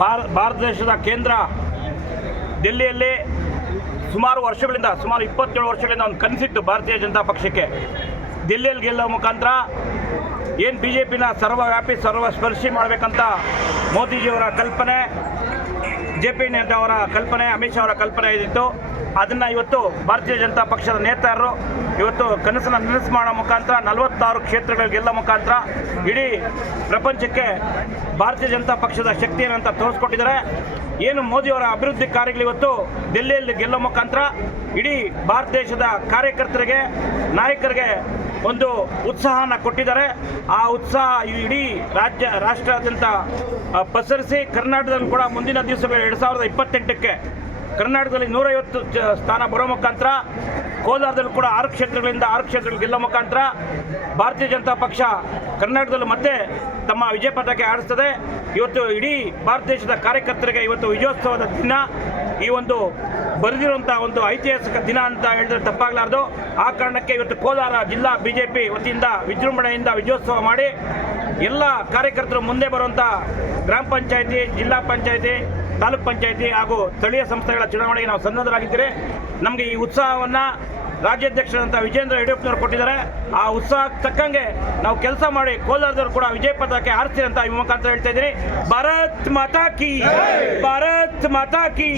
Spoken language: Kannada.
ಭಾರತ ದೇಶದ ಕೇಂದ್ರ ದಿಲ್ಲಿಯಲ್ಲಿ ಸುಮಾರು 27 ವರ್ಷಗಳಿಂದ ಒಂದು ಕನಸಿತ್ತು ಭಾರತೀಯ ಜನತಾ ಪಕ್ಷಕ್ಕೆ. ದಿಲ್ಲಿಯಲ್ಲಿ ಗೆಲ್ಲೋ ಮುಖಾಂತರ ಏನು BJPನ ಸರ್ವವ್ಯಾಪಿ ಸರ್ವಸ್ಪರ್ಶಿ ಮಾಡಬೇಕಂತ ಮೋದಿಜಿಯವರ ಕಲ್ಪನೆ, JP ನಡ್ಡಾ ಅವರ ಕಲ್ಪನೆ, ಅಮಿತ್ ಶಾ ಅವರ ಕಲ್ಪನೆ ಇದ್ದಿತ್ತು. ಅದನ್ನು ಇವತ್ತು ಭಾರತೀಯ ಜನತಾ ಪಕ್ಷದ ನೇತಾರರು ಇವತ್ತು ಕನಸನ್ನು ನನಸು ಮಾಡೋ ಮುಖಾಂತರ 46 ಕ್ಷೇತ್ರಗಳು ಗೆಲ್ಲೋ ಮುಖಾಂತರ ಇಡೀ ಪ್ರಪಂಚಕ್ಕೆ ಭಾರತೀಯ ಜನತಾ ಪಕ್ಷದ ಶಕ್ತಿಯನ್ನು ಅಂತ ತೋರಿಸ್ಕೊಟ್ಟಿದ್ದಾರೆ. ಏನು ಮೋದಿಯವರ ಅಭಿವೃದ್ಧಿ ಕಾರ್ಯಗಳು ಇವತ್ತು ದಿಲ್ಲಿಯಲ್ಲಿ ಗೆಲ್ಲೋ ಮುಖಾಂತರ ಇಡೀ ಭಾರತ ದೇಶದ ಕಾರ್ಯಕರ್ತರಿಗೆ, ನಾಯಕರಿಗೆ ಒಂದು ಉತ್ಸಾಹನ ಕೊಟ್ಟಿದ್ದಾರೆ. ಆ ಉತ್ಸಾಹ ಇಡೀ ರಾಷ್ಟ್ರಾದ್ಯಂತ ಪಸರಿಸಿ ಕರ್ನಾಟಕದಲ್ಲಿ ಕೂಡ ಮುಂದಿನ ದಿವಸಗಳು 2028ಕ್ಕೆ ಕರ್ನಾಟಕದಲ್ಲಿ 150 ಸ್ಥಾನ ಬರೋ ಮುಖಾಂತರ, ಕೋಲಾರದಲ್ಲಿ ಕೂಡ 6 ಕ್ಷೇತ್ರಗಳು ಗೆಲ್ಲೋ ಮುಖಾಂತರ ಭಾರತೀಯ ಜನತಾ ಪಕ್ಷ ಕರ್ನಾಟಕದಲ್ಲಿ ಮತ್ತೆ ತಮ್ಮ ವಿಜಯ ಪತಾಕೆ ಆಡಿಸ್ತದೆ. ಇವತ್ತು ಇಡೀ ಭಾರತ ದೇಶದ ಕಾರ್ಯಕರ್ತರಿಗೆ ಇವತ್ತು ವಿಜಯೋತ್ಸವದ ದಿನ, ಈ ಒಂದು ಬರೆದಿರುವಂಥ ಒಂದು ಐತಿಹಾಸಿಕ ದಿನ ಅಂತ ಹೇಳಿದ್ರೆ ತಪ್ಪಾಗಲಾರ್ದು. ಆ ಕಾರಣಕ್ಕೆ ಇವತ್ತು ಕೋಲಾರ ಜಿಲ್ಲಾ BJP ವತಿಯಿಂದ ವಿಜೃಂಭಣೆಯಿಂದ ವಿಜಯೋತ್ಸವ ಮಾಡಿ ಎಲ್ಲ ಕಾರ್ಯಕರ್ತರು ಮುಂದೆ ಬರುವಂಥ ಗ್ರಾಮ ಪಂಚಾಯಿತಿ, ಜಿಲ್ಲಾ ಪಂಚಾಯಿತಿ, ತಾಲೂಕ್ ಪಂಚಾಯಿತಿ ಹಾಗೂ ಸ್ಥಳೀಯ ಸಂಸ್ಥೆಗಳ ಚುನಾವಣೆಗೆ ನಾವು ಸನ್ನದ್ಧರಾಗಿದ್ದೀರಿ. ನಮಗೆ ಈ ಉತ್ಸಾಹವನ್ನು ರಾಜ್ಯಾಧ್ಯಕ್ಷರಂತ ವಿಜೇಂದ್ರ ಯಡಿಯೂರಪ್ಪನವರು ಕೊಟ್ಟಿದ್ದಾರೆ. ಆ ಉತ್ಸಾಹಕ್ಕೆ ತಕ್ಕಂಗೆ ನಾವು ಕೆಲಸ ಮಾಡಿ ಕೋಲಾರದವರು ಕೂಡ ವಿಜಯ ಪತಾಕೆ ಹಾರಿಸ್ತೀರಿ ಅಂತ ಈ ಮುಖಾಂತರ ಹೇಳ್ತಾ ಇದ್ದೀನಿ. ಭಾರತ್ ಮಾತಾ ಕಿ, ಭಾರತ್ ಮಾತಾ ಕಿ.